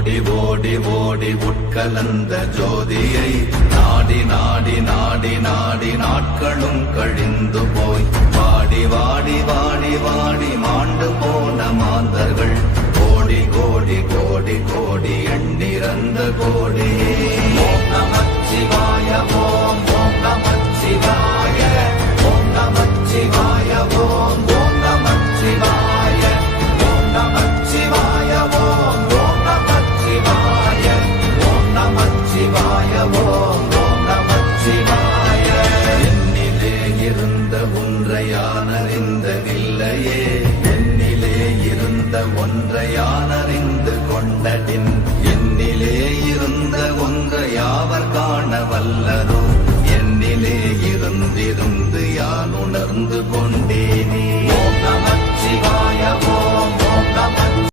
ஓடி ஓடி ஓடி உட்கலந்த ஜோதியை நாடி நாடி நாடி நாடி நாட்களும் கழிந்து போய் வாடி வாடி வாடி வாடி மாண்டு போன மாந்தர்கள் கோடி கோடி கோடி கோடி எண்ணிறந்த கோடி. ஓம் நமச்சிவாய ஓம் ஓம் நமச்சிவாய ஓம் நமச்சிவாய ஓம் ஓம் நமச்சிவாய ஓம் நமச்சிவாய ஓம் ஓம் நமச்சிவாய ஓம் நமச்சிவாய ஓம் ஓம் நமச்சிவாய. என்னிலே இருந்த ஒன்றை யான் அறிந்ததில்லையே, என்னிலே இருந்த ஒன்றை யான் அறிந்து கொண்டடின், என்னிலே இருந்த ஒன்றை யாவர் காண வல்லரோ, என்னிலே இருந்திருந்து யான் உணர்ந்து கொண்டேனே. ஓம் நமச்சிவாய